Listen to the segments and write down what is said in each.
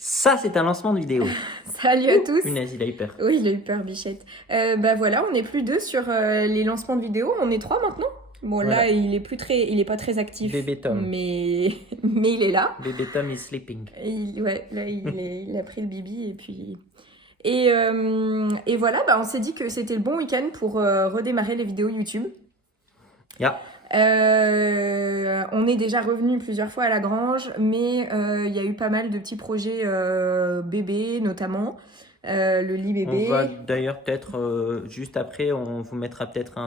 Ça, c'est un lancement de vidéo. Salut à tous. Punaise, il a eu peur. Oui, il a eu peur, Bichette. Bah voilà, on n'est plus deux sur les lancements de vidéos, on est trois maintenant. Bon, Voilà. là, il est pas très actif. Bébé Tom. Mais il est là. Bébé Tom is sleeping. Ouais, là, il a pris le bibi et puis. Et voilà, bah, on s'est dit que c'était le bon week-end pour redémarrer les vidéos YouTube. Yeah. On est déjà revenu plusieurs fois à la grange, mais il y a eu pas mal de petits projets bébés notamment. Le lit bébé. On va d'ailleurs peut-être, juste après, on vous mettra peut-être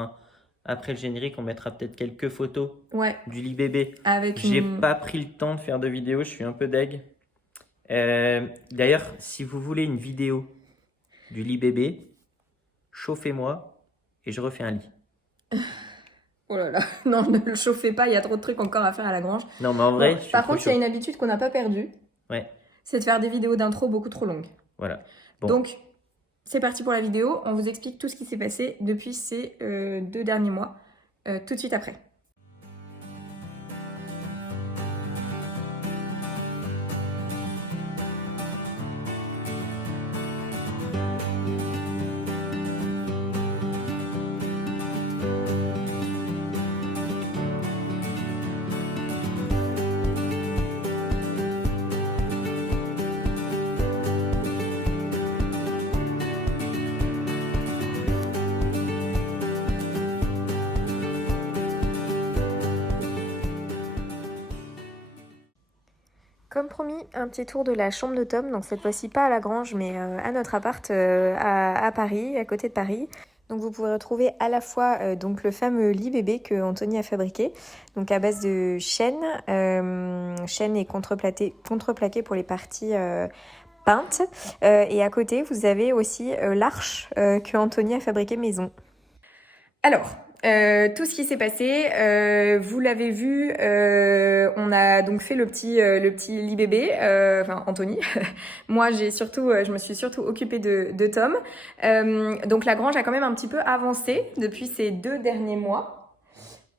après le générique, on mettra peut-être quelques photos du lit bébé. J'ai pas pris le temps de faire de vidéo, je suis un peu deg. D'ailleurs, si vous voulez une vidéo du lit bébé, chauffez-moi et je refais un lit. Oh là là, non, ne le chauffez pas, il y a trop de trucs encore à faire à la grange. Non, mais en vrai, bon, par contre, il y a une habitude qu'on n'a pas perdue. Ouais. C'est de faire des vidéos d'intro beaucoup trop longues. Voilà. Bon. Donc, c'est parti pour la vidéo. On vous explique tout ce qui s'est passé depuis ces 2 derniers mois, tout de suite après. Comme promis, un petit tour de la chambre de Tom, donc cette fois-ci pas à la grange mais à notre appart à Paris, à côté de Paris. Donc vous pouvez retrouver à la fois donc le fameux lit bébé que Anthony a fabriqué, donc à base de chêne, chêne et contreplaqué pour les parties peintes. Et à côté vous avez aussi l'arche que Anthony a fabriqué maison. Alors, tout ce qui s'est passé, vous l'avez vu, on a donc fait le petit lit bébé, enfin Anthony. Moi, je me suis surtout occupée de Tom. Donc la grange a quand même un petit peu avancé depuis ces 2 derniers mois.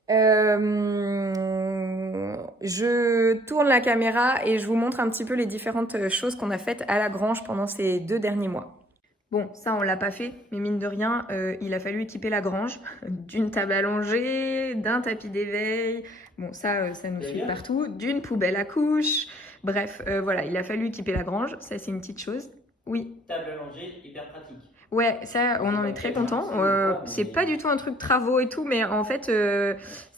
Je tourne la caméra et je vous montre un petit peu les différentes choses qu'on a faites à la grange pendant ces 2 derniers mois. Bon, ça on l'a pas fait, mais mine de rien, il a fallu équiper la grange d'une table allongée, d'un tapis d'éveil, bon ça nous suit partout, d'une poubelle à couches, bref, voilà, il a fallu équiper la grange, ça c'est une petite chose. Oui. Table allongée, hyper pratique. Ouais, ça on en est très content. C'est pas du tout un truc travaux et tout, mais en fait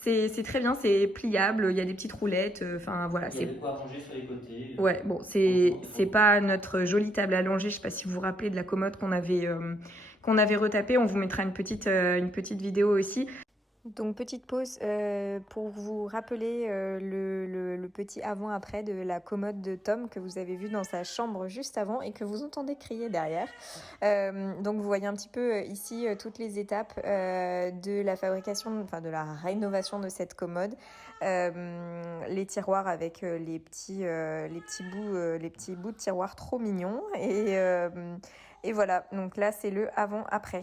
c'est très bien, c'est pliable, il y a des petites roulettes, enfin voilà. Il y a de quoi ranger sur les côtés. Ouais, bon, c'est pas notre jolie table allongée, je sais pas si vous vous rappelez de la commode qu'on avait retapée, on vous mettra une petite vidéo aussi. Donc petite pause pour vous rappeler le petit avant-après de la commode de Tom que vous avez vu dans sa chambre juste avant et que vous entendez crier derrière. Donc vous voyez un petit peu ici toutes les étapes de la fabrication, enfin de la rénovation de cette commode. Les tiroirs avec les petits bouts de tiroirs trop mignons et voilà, donc là c'est le avant-après.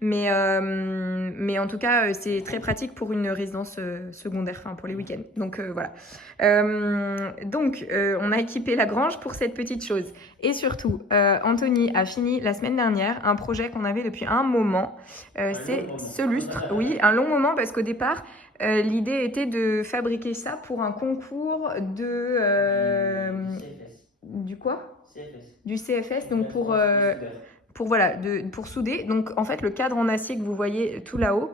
Mais en tout cas, c'est très pratique pour une résidence secondaire, enfin pour les week-ends. Donc voilà. On a équipé la grange pour cette petite chose. Et surtout, Anthony a fini la semaine dernière un projet qu'on avait depuis un moment. C'est ce lustre. Oui, un long moment parce qu'au départ, l'idée était de fabriquer ça pour un concours du quoi ? CFS. Du CFS, donc pour souder. Donc en fait le cadre en acier que vous voyez tout là-haut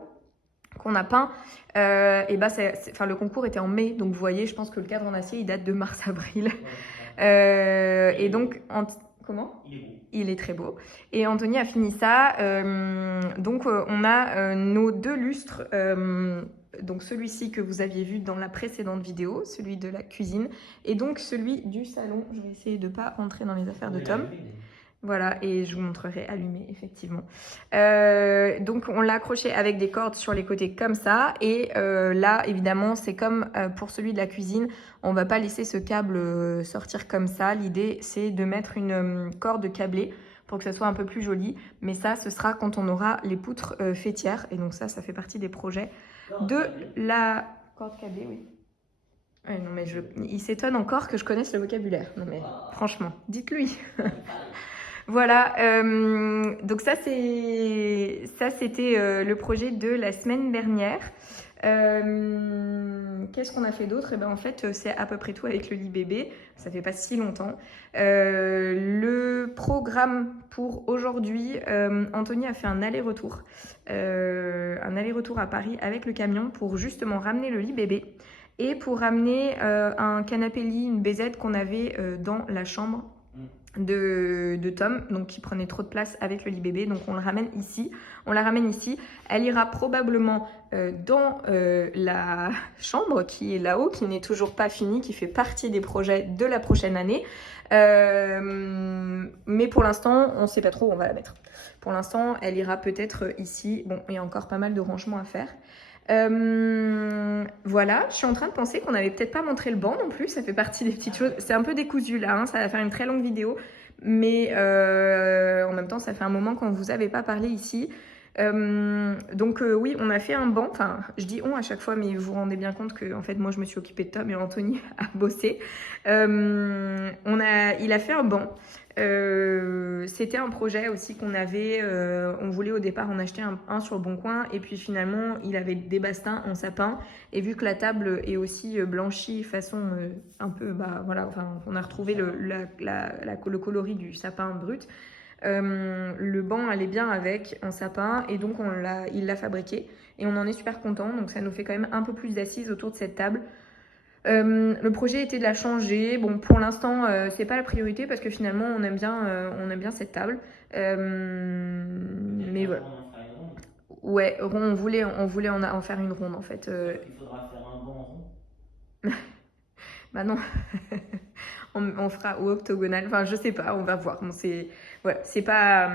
qu'on a peint, le concours était en mai, donc vous voyez, je pense que le cadre en acier il date de mars-avril. Et donc comment ? Il est très beau. Et Anthony a fini ça. On a nos 2 lustres. Donc celui-ci que vous aviez vu dans la précédente vidéo, celui de la cuisine, et donc celui du salon. Je vais essayer de ne pas rentrer dans les affaires de Tom. Voilà, et je vous montrerai allumé, effectivement. Donc, on l'a accroché avec des cordes sur les côtés comme ça. Et là, évidemment, c'est comme pour celui de la cuisine. On va pas laisser ce câble sortir comme ça. L'idée, c'est de mettre une corde câblée pour que ça soit un peu plus joli. Mais ça, ce sera quand on aura les poutres faîtières. Et donc ça fait partie des projets de la corde câblée, oui. Ouais, non, mais il s'étonne encore que je connaisse le vocabulaire. Non, mais franchement, dites-lui. Voilà, donc ça c'était le projet de la semaine dernière. Qu'est-ce qu'on a fait d'autre? En fait, c'est à peu près tout avec le lit bébé. Ça fait pas si longtemps. Le programme pour aujourd'hui, Anthony a fait un aller-retour à Paris avec le camion pour justement ramener le lit bébé et pour ramener un canapé lit, une BZ qu'on avait dans la chambre de Tom, donc qui prenait trop de place avec le lit bébé, donc on la ramène ici. Elle ira probablement dans la chambre qui est là-haut, qui n'est toujours pas finie, qui fait partie des projets de la prochaine année. Mais pour l'instant, on ne sait pas trop où on va la mettre. Pour l'instant, elle ira peut-être ici. Bon, il y a encore pas mal de rangements à faire. Voilà, je suis en train de penser qu'on n'avait peut-être pas montré le banc non plus, ça fait partie des petites choses. C'est un peu décousu là, hein, ça va faire une très longue vidéo, mais en même temps ça fait un moment qu'on ne vous avait pas parlé ici. Donc oui, on a fait un banc, enfin je dis on à chaque fois, mais vous vous rendez bien compte que en fait moi je me suis occupée de Tom et Anthony a bossé. Il a fait un banc. C'était un projet aussi qu'on avait, on voulait au départ en acheter un sur le Bon Coin et puis finalement il avait des bastins en sapin et vu que la table est aussi blanchie façon un peu, voilà, enfin on a retrouvé le coloris du sapin brut, le banc allait bien avec en sapin et donc il l'a fabriqué et on en est super content, donc ça nous fait quand même un peu plus d'assises autour de cette table. Le projet était de la changer. Bon, pour l'instant, c'est pas la priorité parce que finalement, on aime bien cette table. Mais voilà. Ouais, on voulait en faire une ronde en fait. Il faudra faire un banc rond. Bah non, on fera au octogonal. Enfin, je sais pas, on va voir. Bon, c'est pas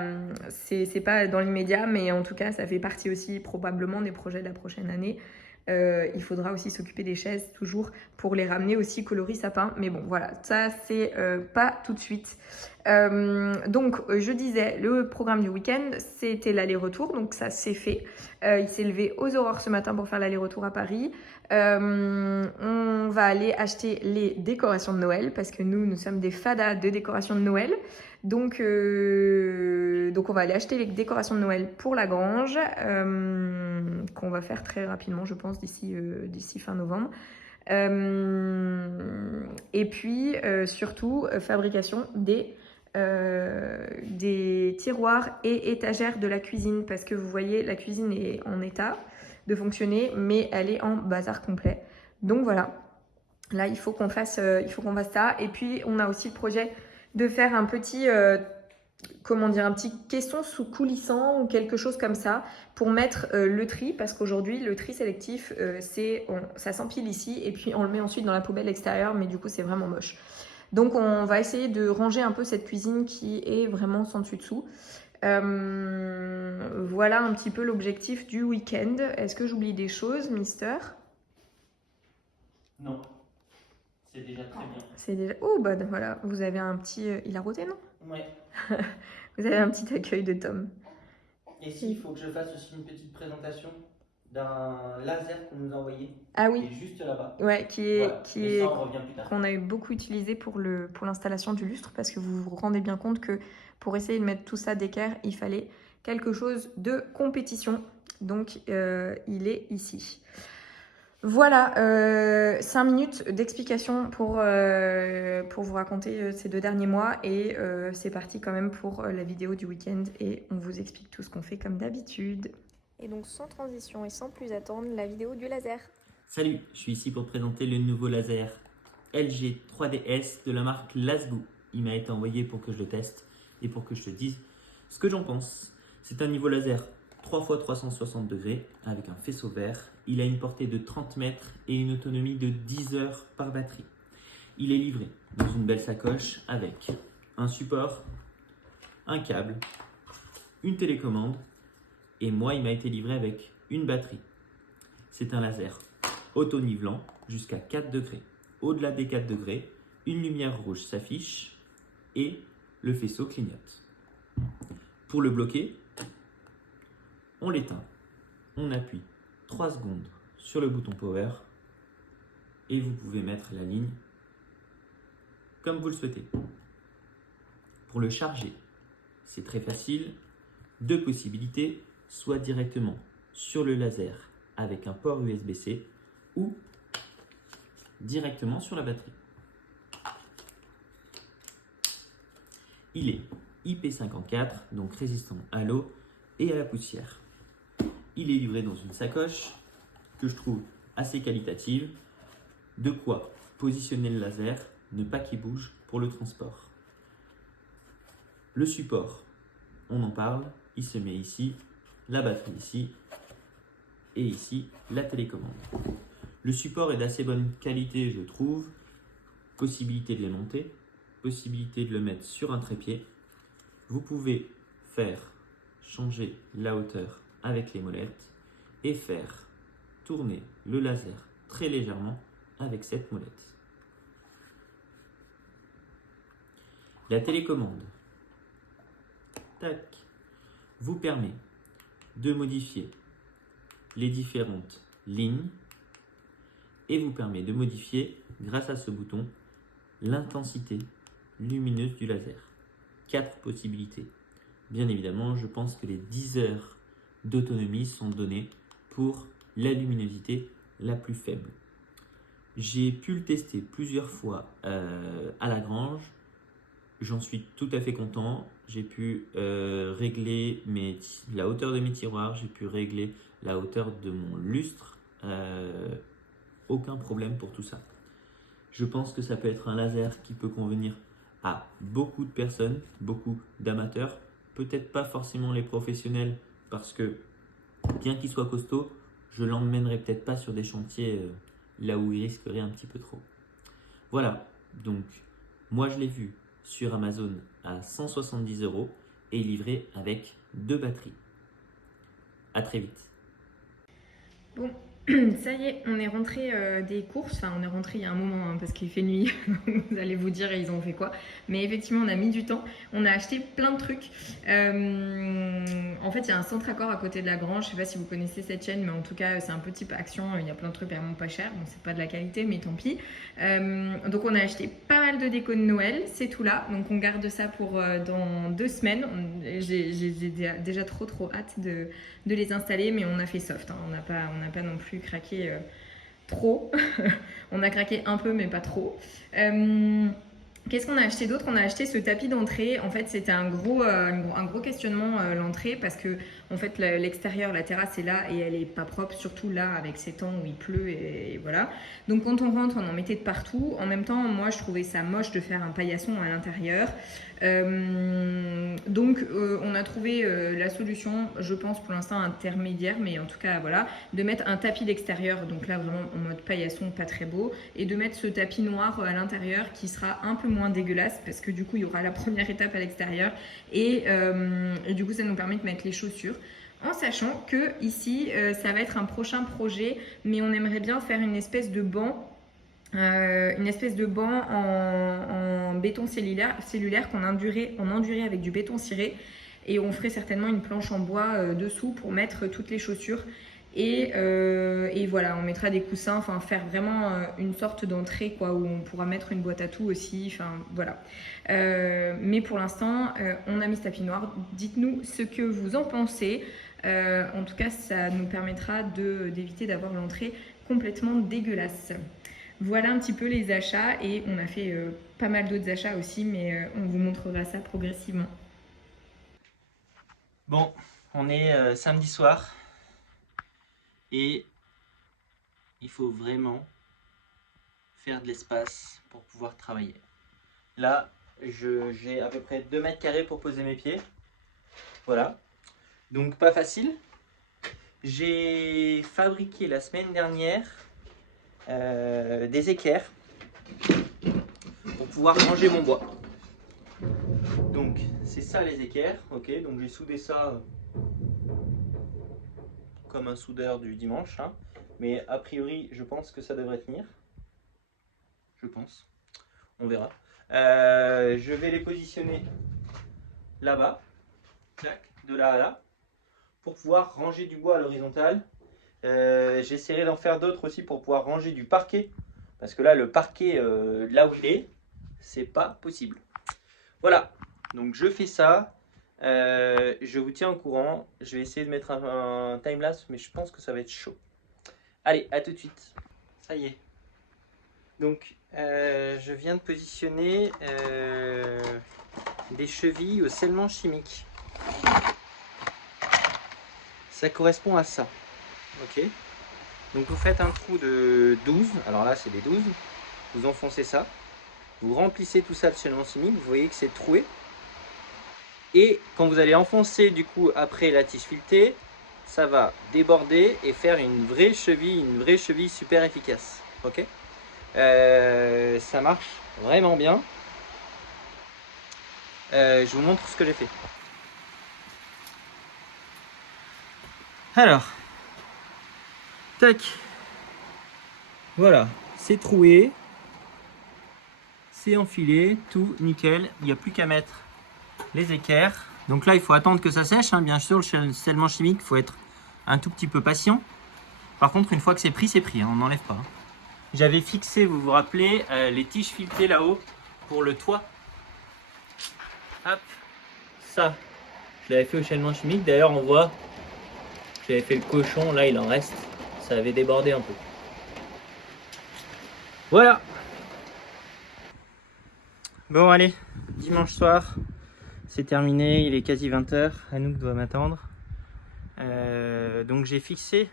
dans l'immédiat, mais en tout cas, ça fait partie aussi probablement des projets de la prochaine année. Il faudra aussi s'occuper des chaises toujours pour les ramener aussi coloris sapin, mais bon voilà, ça c'est pas tout de suite. Donc je disais, le programme du week-end c'était l'aller-retour, donc ça c'est fait. Il s'est levé aux aurores ce matin pour faire l'aller-retour à Paris. On va aller acheter les décorations de Noël parce que nous sommes des fadas de décorations de Noël. Donc on va aller acheter les décorations de Noël pour la grange, qu'on va faire très rapidement, je pense, d'ici fin novembre. Et puis, surtout, fabrication des tiroirs et étagères de la cuisine, parce que vous voyez, la cuisine est en état de fonctionner, mais elle est en bazar complet. Donc voilà, là, il faut qu'on fasse ça. Et puis, on a aussi le projet de faire un petit, un petit caisson sous coulissant ou quelque chose comme ça pour mettre le tri, parce qu'aujourd'hui, le tri sélectif, ça s'empile ici et puis on le met ensuite dans la poubelle extérieure, mais du coup, c'est vraiment moche. Donc, on va essayer de ranger un peu cette cuisine qui est vraiment sans dessus-dessous. Voilà un petit peu l'objectif du week-end. Est-ce que j'oublie des choses, Mister? Non. C'est déjà très bien. C'est déjà... Oh, bah voilà, vous avez un petit... Il a roté, non? Ouais. Vous avez un petit accueil de Tom. Et s'il faut que je fasse aussi une petite présentation d'un laser qu'on nous a envoyé. Ah oui. Qui est juste là-bas. Ouais, qu'on a eu beaucoup utilisé pour l'installation du lustre, parce que vous vous rendez bien compte que pour essayer de mettre tout ça d'équerre, il fallait quelque chose de compétition. Donc, il est ici. Voilà, 5 minutes d'explication pour vous raconter ces 2 derniers mois et c'est parti quand même pour la vidéo du week-end et on vous explique tout ce qu'on fait comme d'habitude. Et donc sans transition et sans plus attendre, la vidéo du laser. Salut, je suis ici pour présenter le nouveau laser LG 3DS de la marque Lasgo. Il m'a été envoyé pour que je le teste et pour que je te dise ce que j'en pense. C'est un niveau laser 3x360 degrés avec un faisceau vert. Il a une portée de 30 mètres et une autonomie de 10 heures par batterie. Il est livré dans une belle sacoche avec un support, un câble, une télécommande et moi il m'a été livré avec une batterie. C'est un laser auto-nivelant jusqu'à 4 degrés. Au-delà des 4 degrés, une lumière rouge s'affiche et le faisceau clignote. Pour le bloquer, on l'éteint, on appuie 3 secondes sur le bouton power et vous pouvez mettre la ligne comme vous le souhaitez. Pour le charger, c'est très facile. Deux possibilités, soit directement sur le laser avec un port USB-C ou directement sur la batterie. Il est IP54, donc résistant à l'eau et à la poussière. Il est livré dans une sacoche que je trouve assez qualitative. De quoi positionner le laser, ne pas qu'il bouge pour le transport. Le support, on en parle, il se met ici, la batterie ici et ici la télécommande. Le support est d'assez bonne qualité, je trouve. Possibilité de les monter, possibilité de le mettre sur un trépied. Vous pouvez faire changer la hauteur avec les molettes et faire tourner le laser très légèrement avec cette molette. La télécommande, tac, vous permet de modifier les différentes lignes et vous permet de modifier, grâce à ce bouton, l'intensité lumineuse du laser. 4 possibilités. Bien évidemment, je pense que les 10 heures d'autonomie sont données pour la luminosité la plus faible. J'ai pu le tester plusieurs fois à la grange. J'en suis tout à fait content. J'ai pu régler la hauteur de mes tiroirs, j'ai pu régler la hauteur de mon lustre. Aucun problème pour tout ça. Je pense que ça peut être un laser qui peut convenir à beaucoup de personnes, beaucoup d'amateurs. Peut-être pas forcément les professionnels parce que bien qu'il soit costaud, je l'emmènerai peut-être pas sur des chantiers là où il risquerait un petit peu trop. Voilà, donc moi je l'ai vu sur Amazon à 170 € et livré avec 2 batteries. À très vite. Bon, ça y est, on est rentré des courses. Enfin, on est rentré il y a un moment parce qu'il fait nuit. Vous allez vous dire, ils ont fait quoi? Mais effectivement, on a mis du temps. On a acheté plein de trucs. En fait, il y a un centre Accor à côté de la Grange. Je sais pas si vous connaissez cette chaîne, mais en tout cas, c'est un peu type Action. Il y a plein de trucs vraiment pas chers. Bon, c'est pas de la qualité, mais tant pis. Donc, on a acheté pas mal de déco de Noël. C'est tout là. Donc, on garde ça pour dans 2 semaines. J'ai déjà trop hâte de les installer, mais on a fait soft. Hein. On n'a pas non plus craqué trop. On a craqué un peu, mais pas trop. Qu'est-ce qu'on a acheté d'autre? On a acheté ce tapis d'entrée. En fait, c'était un gros questionnement l'entrée parce que en fait l'extérieur, la terrasse est là et elle est pas propre, surtout là avec ces temps où il pleut et voilà. Donc quand on rentre, on en mettait de partout. En même temps, moi je trouvais ça moche de faire un paillasson à l'intérieur. Donc on a trouvé la solution, je pense pour l'instant intermédiaire, mais en tout cas voilà, de mettre un tapis d'extérieur, donc là vraiment en mode paillasson, pas très beau, et de mettre ce tapis noir à l'intérieur qui sera un peu moins dégueulasse parce que du coup il y aura la première étape à l'extérieur et du coup ça nous permet de mettre les chaussures. En sachant que ici ça va être un prochain projet, mais on aimerait bien faire une espèce de banc en béton cellulaire qu'on endurait avec du béton ciré et on ferait certainement une planche en bois dessous pour mettre toutes les chaussures et voilà, on mettra des coussins, enfin faire vraiment une sorte d'entrée quoi, où on pourra mettre une boîte à tout aussi, enfin voilà. Mais pour l'instant on a mis ce tapis noir. Dites-nous ce que vous en pensez. En tout cas ça nous permettra d'éviter d'avoir l'entrée complètement dégueulasse. Voilà un petit peu les achats et on a fait pas mal d'autres achats aussi, mais on vous montrera ça progressivement. Bon, on est samedi soir et il faut vraiment faire de l'espace pour pouvoir travailler. Là, j'ai à peu près 2 mètres carrés pour poser mes pieds. Voilà, donc pas facile. J'ai fabriqué la semaine dernière des équerres pour pouvoir ranger mon bois. Donc c'est ça les équerres, ok, donc j'ai soudé ça comme un soudeur du dimanche, hein. Mais a priori je pense que ça devrait tenir, je pense, on verra. Je vais les positionner là-bas, de là à là, pour pouvoir ranger du bois à l'horizontale. J'essaierai d'en faire d'autres aussi pour pouvoir ranger du parquet Parce que là, le parquet, là où il est, c'est pas possible. Voilà, donc je fais ça. Je vous tiens au courant. Je vais essayer de mettre un time-lapse, mais je pense que ça va être chaud. Allez, à tout de suite. Ça y est. Donc, je viens de positionner des chevilles au scellement chimique. Ça correspond à ça. Ok. Donc, vous faites un trou de 12. Alors là, c'est des 12. Vous enfoncez ça. Vous remplissez tout ça de scellement chimique. Vous voyez que c'est troué. Et quand vous allez enfoncer du coup après la tige filetée, ça va déborder et faire une vraie cheville super efficace. Ok, ça marche vraiment bien. Je vous montre ce que j'ai fait. Alors, tac, voilà, c'est troué, c'est enfilé, tout nickel. Il n'y a plus qu'à mettre les équerres. Donc là, il faut attendre que ça sèche. Hein. Bien sûr, le scellement chimique, il faut être un tout petit peu patient. Par contre, une fois que c'est pris, hein, on n'enlève pas. Hein. J'avais fixé, vous vous rappelez, les tiges filetées là-haut pour le toit. Hop, ça, je l'avais fait au scellement chimique. D'ailleurs, on voit, j'avais fait le cochon, là il en reste. Ça avait débordé un peu. Voilà. Bon, allez, dimanche soir, c'est terminé. Il est quasi 20h. Anouk doit m'attendre. Donc, j'ai fixé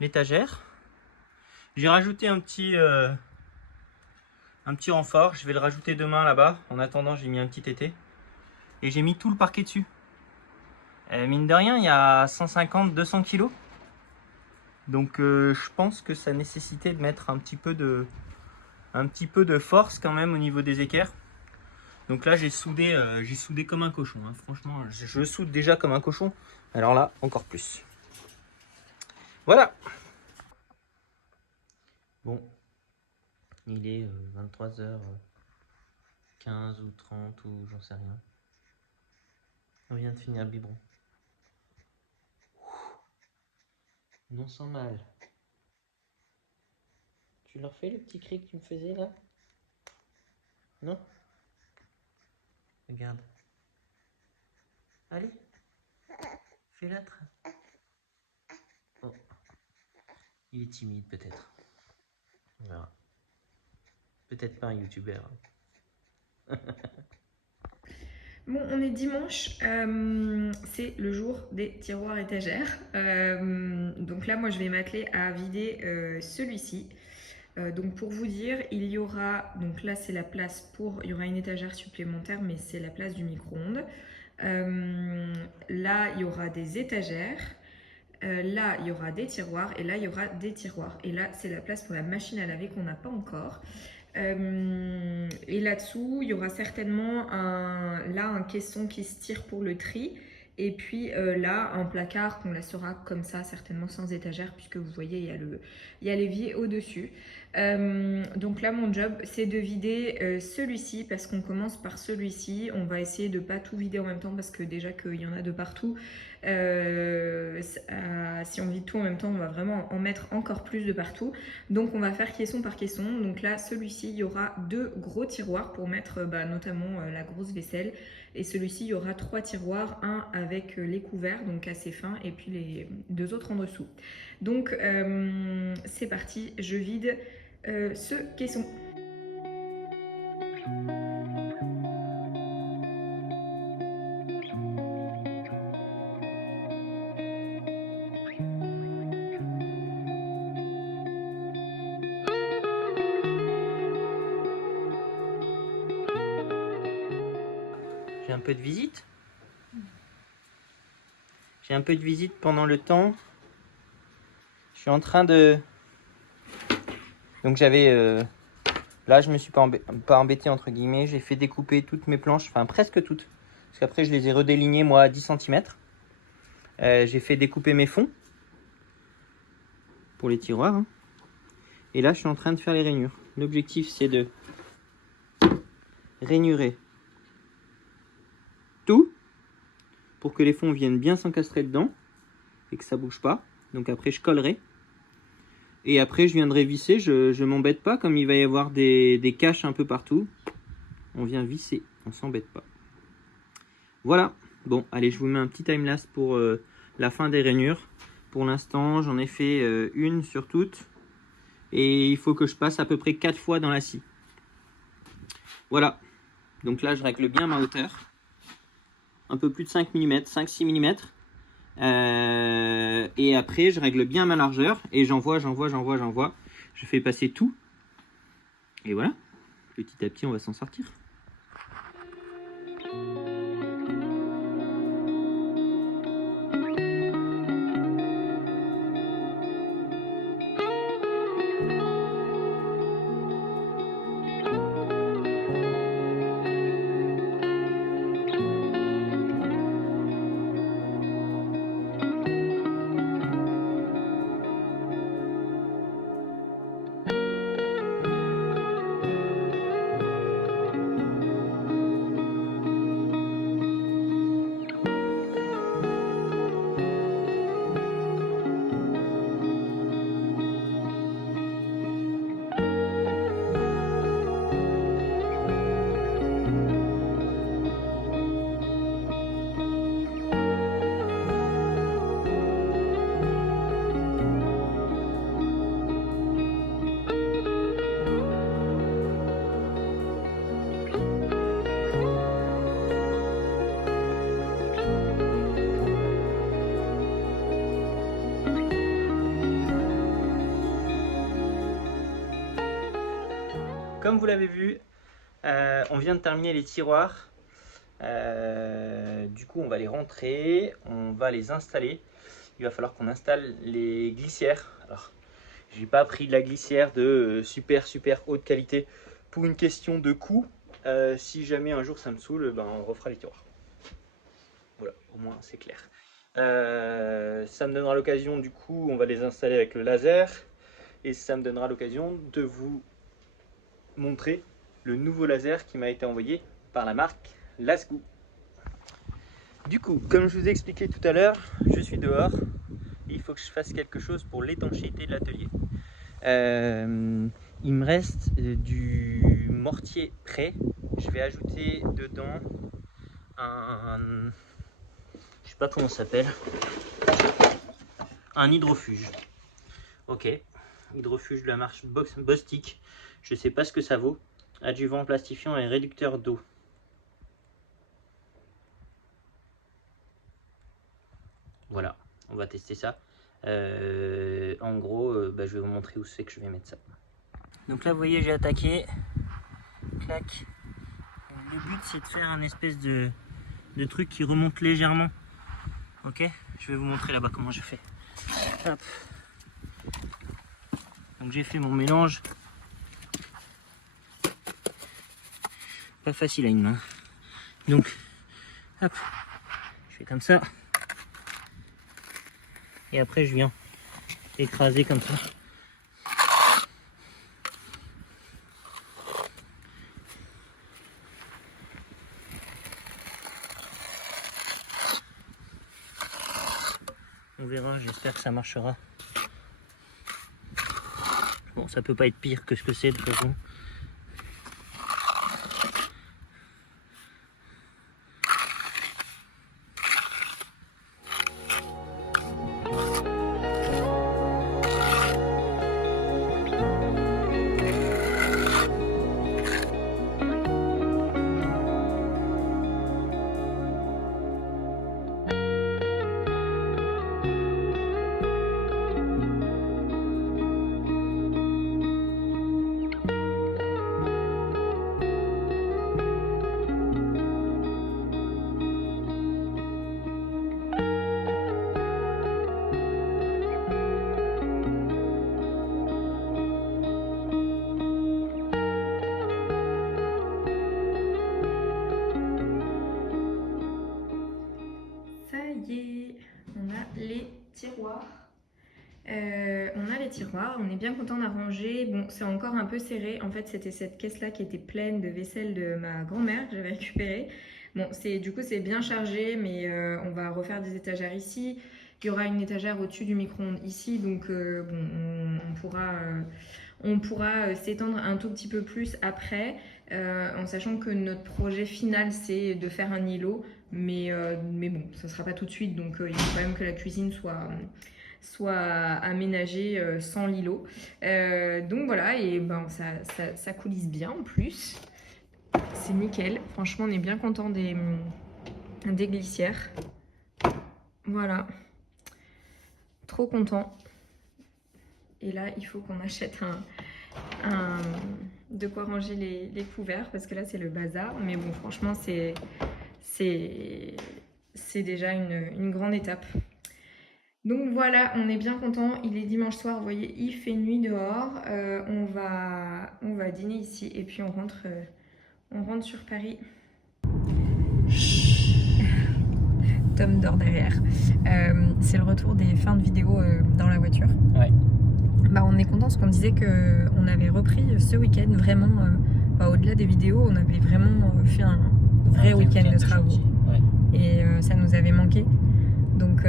l'étagère. J'ai rajouté un petit renfort. Je vais le rajouter demain là-bas. En attendant, j'ai mis un petit été. Et j'ai mis tout le parquet dessus. Mine de rien, il y a 150-200 kg. Donc je pense que ça nécessitait de mettre un petit peu de force quand même au niveau des équerres. Donc là, j'ai soudé comme un cochon. Hein. Franchement, je soude déjà comme un cochon. Alors là, encore plus. Voilà. Bon, il est 23h15 ou 30 ou j'en sais rien. On vient de finir le biberon. Non sans mal. Tu leur fais le petit cri que tu me faisais là? Non? Regarde. Allez. Fais l'autre. Oh. Il est timide peut-être. On verra. Peut-être pas un youtubeur. Bon, on est dimanche, c'est le jour des tiroirs étagères. Donc là, moi, je vais m'atteler à vider celui-ci. Donc pour vous dire, il y aura, donc là c'est la place pour, il y aura une étagère supplémentaire, mais c'est la place du micro-ondes. Là, il y aura des étagères. Là, il y aura des tiroirs. Et là, il y aura des tiroirs. Et là, c'est la place pour la machine à laver qu'on n'a pas encore. Et là-dessous, il y aura certainement un caisson qui se tire pour le tri. Et puis là, un placard qu'on laissera comme ça, certainement sans étagère, puisque vous voyez, il y a l'évier au-dessus. Donc là, mon job, c'est de vider celui-ci, parce qu'on commence par celui-ci. On va essayer de ne pas tout vider en même temps, parce que déjà qu'il y en a de partout. Si on vide tout en même temps, on va vraiment en mettre encore plus de partout. Donc on va faire caisson par caisson. Donc là, celui-ci, il y aura 2 gros tiroirs pour mettre notamment la grosse vaisselle. Et celui-ci, il y aura 3 tiroirs, un avec les couverts, donc assez fins, et puis les 2 autres en dessous. Donc c'est parti, je vide ce caisson. J'ai un peu de visite. J'ai un peu de visite pendant le temps. Je suis en train de... Donc j'avais... Là, je me suis pas embêté, entre guillemets. J'ai fait découper toutes mes planches, enfin presque toutes. Parce qu'après, je les ai redélignées, moi, à 10 cm. J'ai fait découper mes fonds. Pour les tiroirs. Hein. Et là, je suis en train de faire les rainures. L'objectif, c'est de rainurer tout pour que les fonds viennent bien s'encastrer dedans et que ça bouge pas. Donc après, je collerai. Et après, je viendrai visser. Je m'embête pas, comme il va y avoir des caches un peu partout. On vient visser, on s'embête pas. Voilà. Bon, allez, je vous mets un petit time-lapse pour la fin des rainures. Pour l'instant, j'en ai fait une sur toutes. Et il faut que je passe à peu près 4 fois dans la scie. Voilà. Donc là, je règle bien ma hauteur. Un peu plus de 5 mm, 5-6 mm. Et après, je règle bien ma largeur. Et j'envoie. Je fais passer tout. Et voilà. Petit à petit, on va s'en sortir. Comme vous l'avez vu, on vient de terminer les tiroirs. Du coup, on va les rentrer, on va les installer. Il va falloir qu'on installe les glissières. Alors, j'ai pas pris de la glissière de super haute qualité pour une question de coût. Si jamais un jour ça me saoule, ben on refera les tiroirs. Voilà, au moins c'est clair. Ça me donnera l'occasion, du coup, on va les installer avec le laser. Et ça me donnera l'occasion de vous montrer le nouveau laser qui m'a été envoyé par la marque Lascaux. Du coup, comme je vous ai expliqué tout à l'heure, je suis dehors et il faut que je fasse quelque chose pour l'étanchéité de l'atelier. Il me reste du mortier prêt. Je vais ajouter dedans je sais pas comment ça s'appelle, un hydrofuge. Ok, hydrofuge de la marque Bostik. Je sais pas ce que ça vaut. Adjuvant plastifiant et réducteur d'eau. Voilà, on va tester ça. En gros, je vais vous montrer où c'est que je vais mettre ça. Donc là, vous voyez, j'ai attaqué. Clac. Le but, c'est de faire un espèce de truc qui remonte légèrement. Ok, je vais vous montrer là-bas comment je fais. Hop. Donc j'ai fait mon mélange. Pas facile à une main. Donc, hop, je fais comme ça. Et après, je viens écraser comme ça. On verra, j'espère que ça marchera. Bon, ça peut pas être pire que ce que c'est de toute façon. On est bien content d'arranger. Bon, c'est encore un peu serré. En fait, c'était cette caisse-là qui était pleine de vaisselle de ma grand-mère que j'avais récupérée. Bon, du coup, c'est bien chargé, mais on va refaire des étagères ici. Il y aura une étagère au-dessus du micro-ondes ici, donc on pourra s'étendre un tout petit peu plus après, en sachant que notre projet final, c'est de faire un îlot. Mais bon, ça ne sera pas tout de suite, donc il faut quand même que la cuisine soit aménagée sans l'îlot. Donc voilà, et ben, ça coulisse bien en plus. C'est nickel. Franchement, on est bien content des glissières. Voilà. Trop content. Et là, il faut qu'on achète de quoi ranger les couverts, parce que là, c'est le bazar. Mais bon, franchement, c'est déjà une grande étape. Donc voilà, on est bien content. Il est dimanche soir, vous voyez, il fait nuit dehors. On va dîner ici et puis on rentre sur Paris. Tom dort derrière. C'est le retour des fins de vidéo dans la voiture. Ouais. Bah, on est content parce qu'on disait qu'on avait repris ce week-end vraiment, au-delà des vidéos, on avait vraiment fait un vrai week-end de travaux. Ouais. Et ça nous avait manqué. Donc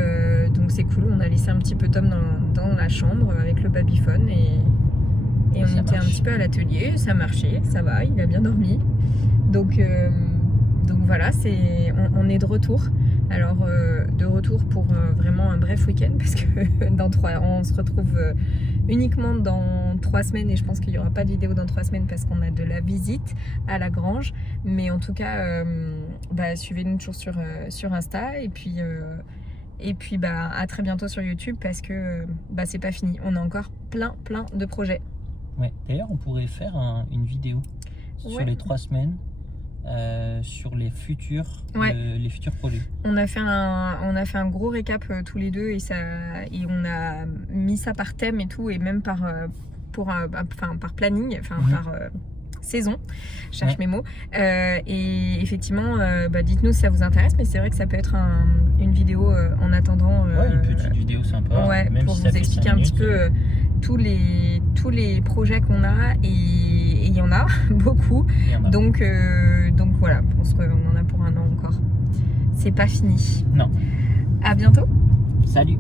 c'est cool, on a laissé un petit peu Tom dans la chambre avec le babyphone et on était un petit peu à l'atelier, ça marchait, ça va, il a bien dormi. Donc voilà, on est de retour. Alors de retour pour vraiment un bref week-end parce que on se retrouve uniquement dans 3 semaines et je pense qu'il n'y aura pas de vidéo dans 3 semaines parce qu'on a de la visite à la grange. Mais en tout cas, suivez-nous toujours sur Insta et puis à très bientôt sur YouTube parce que c'est pas fini. On a encore plein de projets. Ouais. D'ailleurs, on pourrait faire une vidéo sur les 3 semaines. Sur les futurs projets. On a fait un gros récap tous les deux et on a mis ça par thème et tout et même par planning, par saison, je cherche mes mots. Et effectivement, dites-nous si ça vous intéresse, mais c'est vrai que ça peut être une vidéo en attendant. Une petite vidéo sympa. Ouais, même pour si vous expliquer un petit peu tous les projets qu'on a et il y en a beaucoup. Donc voilà, je pense qu'on en a pour 1 an encore. C'est pas fini. Non. À bientôt. Salut.